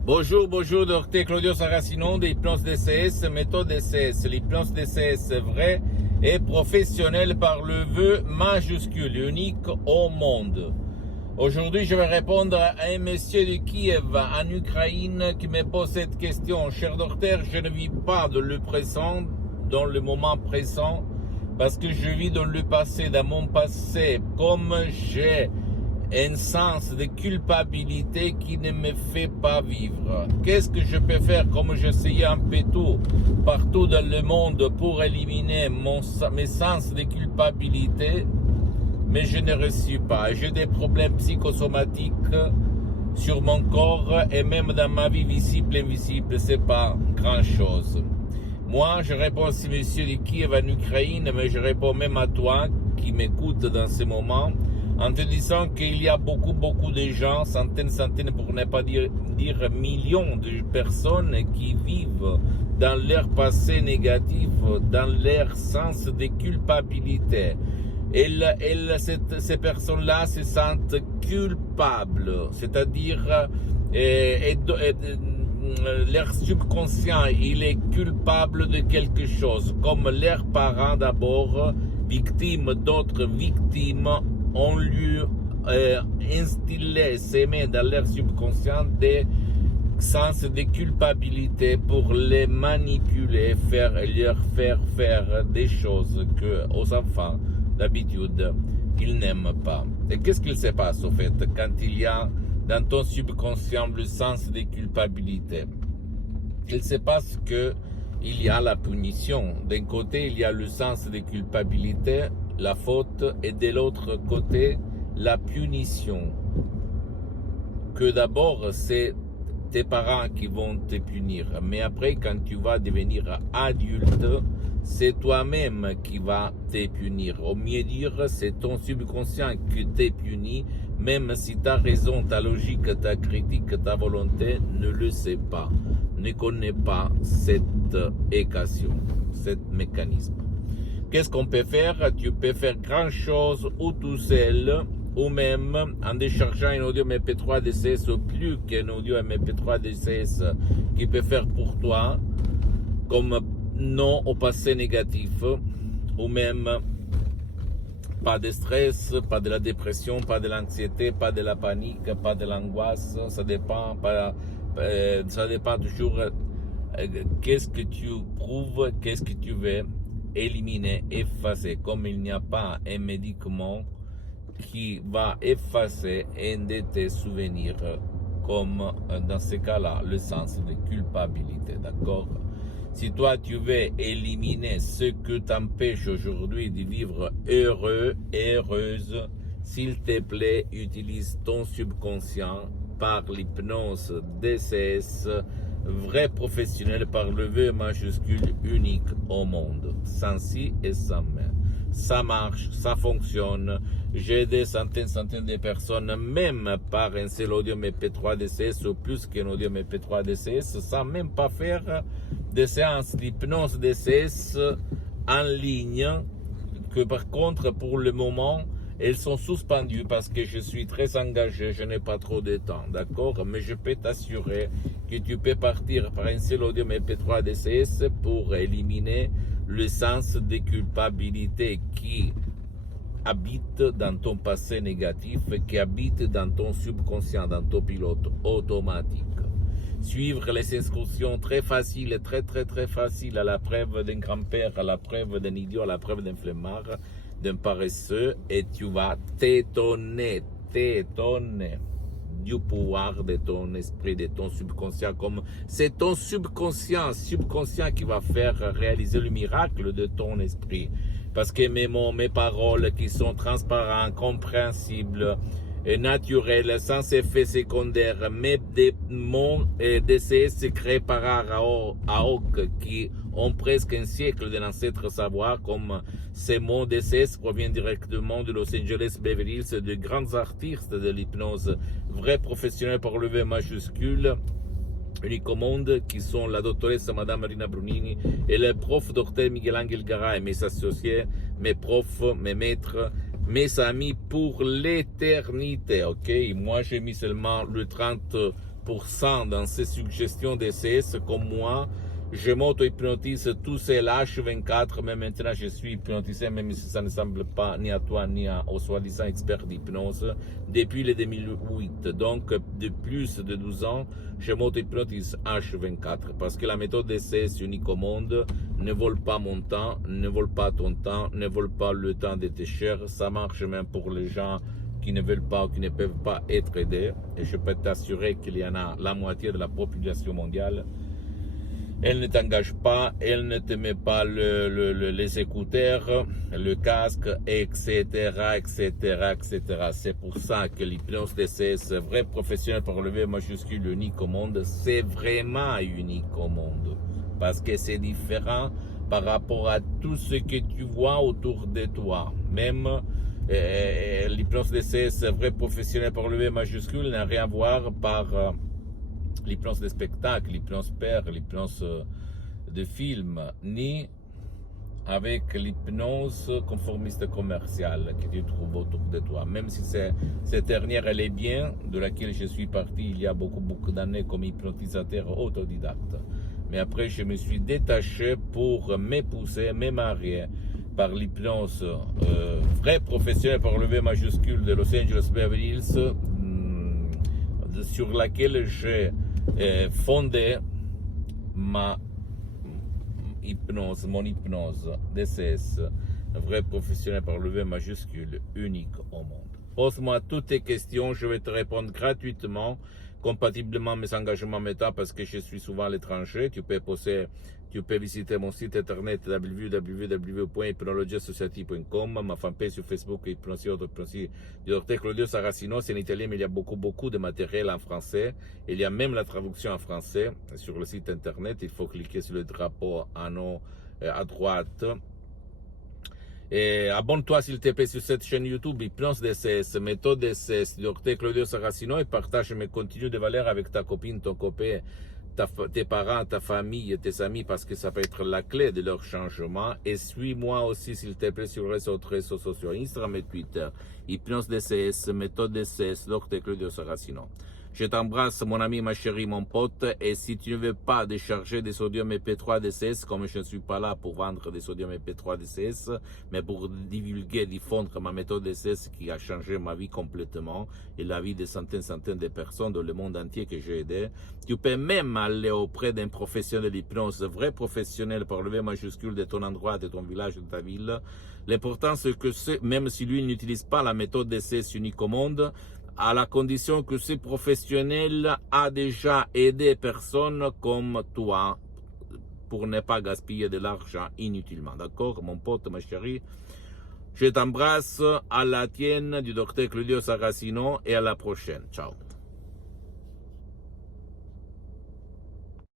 Bonjour, bonjour, docteur Claudio Saracino de l'hypnose DCS, méthode DCS. L'hypnose DCS vraie et professionnelle par le vœu majuscule, unique au monde. Aujourd'hui, je vais répondre à un monsieur de Kiev, en Ukraine, qui me pose cette question. Cher docteur, je ne vis pas dans le présent, dans le moment présent, parce que je vis dans le passé, dans mon passé, comme j'ai un sens de culpabilité qui ne me fait pas vivre. Qu'est-ce que je peux faire comme j'essayais un peu tout, partout dans le monde pour éliminer mes sens de culpabilité, mais je ne réussis pas. J'ai des problèmes psychosomatiques sur mon corps et même dans ma vie visible et invisible, c'est pas grand chose. Moi, je réponds à ce monsieur de Kiev en Ukraine, mais je réponds même à toi qui m'écoute dans ce moment, en te disant qu'il y a beaucoup de gens, centaines, pour ne pas dire millions de personnes qui vivent dans leur passé négatif, dans leur sens de culpabilité. Ces personnes-là se sentent culpables, c'est-à-dire leur subconscient, il est culpable de quelque chose, comme leurs parents d'abord, victimes d'autres victimes, ont lui instillé, s'aimer dans leur subconscient des sens de culpabilité pour les manipuler, leur faire faire des choses que aux enfants d'habitude ils n'aiment pas. Et qu'est-ce qu'il se passe au fait quand il y a dans ton subconscient le sens de culpabilité? Il se passe que il y a la punition. D'un côté, il y a le sens de culpabilité, la faute, et de l'autre côté, la punition. Que d'abord, c'est tes parents qui vont te punir. Mais après, quand tu vas devenir adulte, c'est toi-même qui va te punir. Au mieux dire, c'est ton subconscient qui te punit, même si ta raison, ta logique, ta critique, ta volonté ne le sait pas, ne connaît pas cette équation, ce mécanisme. Qu'est-ce qu'on peut faire? Tu peux faire grand chose ou tout seul, ou même en déchargeant un audio MP3 DCS ou plus qu'un audio MP3 DCS qui peut faire pour toi, comme non au passé négatif, ou même pas de stress, pas de la dépression, pas de l'anxiété, pas de la panique, pas de l'angoisse, ça dépend toujours qu'est-ce que tu prouves, qu'est-ce que tu veux éliminer, effacer, comme il n'y a pas un médicament qui va effacer un de tes souvenirs, comme dans ce cas-là, le sens de culpabilité, d'accord? Si toi tu veux éliminer ce que t'empêche aujourd'hui de vivre heureux et heureuse, s'il te plaît, utilise ton subconscient par l'hypnose DCS, vrai professionnel par le vœu majuscule unique au monde, sans si et sans mais. Ça marche, ça fonctionne. J'ai des centaines de personnes, même par un seul audio MP3 DCS ou plus qu'un audio MP3 DCS, sans même pas faire des séances d'hypnose DCS en ligne, que par contre, pour le moment, elles sont suspendues parce que je suis très engagé, je n'ai pas trop de temps, d'accord? Mais je peux t'assurer que tu peux partir par un seul audio MP3 DCS pour éliminer le sens de culpabilité qui habite dans ton passé négatif, qui habite dans ton subconscient, dans ton pilote automatique. Suivre les instructions très faciles, très faciles, à la preuve d'un grand-père, à la preuve d'un idiot, à la preuve d'un flemmard, d'un paresseux, et tu vas t'étonner du pouvoir de ton esprit, de ton subconscient, comme c'est ton subconscient qui va faire réaliser le miracle de ton esprit. Parce que mes mots, mes paroles qui sont transparents, compréhensibles, et naturels, sans effet secondaire, mais des mots DCS créés par Aok qui ont presque un siècle de l'ancêtre savoir, comme ces mots DCS proviennent directement de Los Angeles, Beverly Hills, de grands artistes de l'hypnose, vrais professionnels par le V majuscule, unique au monde, qui sont la doctoresse Madame Marina Brunini et le prof docteur Miguel Angel Garay, mes associés, mes profs, mes maîtres, mes amis pour l'éternité, ok? Moi, j'ai mis seulement le 30 90% dans ces suggestions DCS comme moi. Je m'auto-hypnotise tout seul H24, mais maintenant je suis hypnotisé, même si ça ne semble pas ni à toi ni aux soi-disant experts d'hypnose, depuis le 2008. Donc, de plus de 12 ans, je m'auto-hypnotise H24, parce que la méthode DCS unique au monde ne vole pas mon temps, ne vole pas ton temps, ne vole pas le temps de tes chers. Ça marche même pour les gens qui ne veulent pas ou qui ne peuvent pas être aidés. Et je peux t'assurer qu'il y en a la moitié de la population mondiale. Elle ne t'engage pas, elle ne te met pas les écouteurs, le casque, etc., etc., etc. C'est pour ça que l'hypnose DCS, vrai professionnel par le V majuscule unique au monde, c'est vraiment unique au monde. Parce que c'est différent par rapport à tout ce que tu vois autour de toi. Même l'hypnose DCS, vrai professionnel par le V majuscule, n'a rien à voir par l'hypnose de spectacle, l'hypnose père, l'hypnose de film, ni avec l'hypnose conformiste commerciale que tu trouves autour de toi. Même si cette dernière, elle est bien, de laquelle je suis parti il y a beaucoup d'années comme hypnotisateur autodidacte. Mais après, je me suis détaché pour m'épouser, me marier par l'hypnose vrai professionnel par le V majuscule de Los Angeles Beverly Hills, sur laquelle j'ai fondé mon hypnose DCS, vrai professionnel par le V majuscule, unique au monde. Pose-moi toutes tes questions, je vais te répondre gratuitement, compatiblement à mes engagements méta, parce que je suis souvent à l'étranger. Tu peux visiter mon site internet www.hypnologiasociety.com, ma fanpage sur Facebook, Hypnosie du Dr Claudio Saracino. C'est en italien, mais il y a beaucoup de matériel en français. Il y a même la traduction en français sur le site internet. Il faut cliquer sur le drapeau en haut à droite. Et abonne-toi s'il te plaît sur cette chaîne YouTube, Hypnose DCS, méthode DCS, Dr Claudio Saracino, et partage mes contenus de valeur avec ta copine, ton copain, tes parents, ta famille, tes amis, parce que ça peut être la clé de leur changement. Et suis-moi aussi s'il te plaît sur les autres réseaux sociaux, Instagram et Twitter, Hypnose DCS, méthode DCS, Dr Claudio Saracino. Je t'embrasse, mon ami, ma chérie, mon pote. Et si tu ne veux pas décharger des sodium MP3 DCS, comme je ne suis pas là pour vendre des sodium MP3 DCS, mais pour divulguer, diffondre ma méthode DCS qui a changé ma vie complètement et la vie de centaines de personnes dans le monde entier que j'ai aidé, tu peux même aller auprès d'un professionnel d'hypnose, vrai professionnel par le V majuscule de ton endroit, de ton village, de ta ville. L'important, c'est que même si lui n'utilise pas la méthode DCS unique au monde, à la condition que ce professionnel a déjà aidé personne comme toi pour ne pas gaspiller de l'argent inutilement. D'accord, mon pote, ma chérie? Je t'embrasse, à la tienne du Dr Claudio Saracino et à la prochaine. Ciao.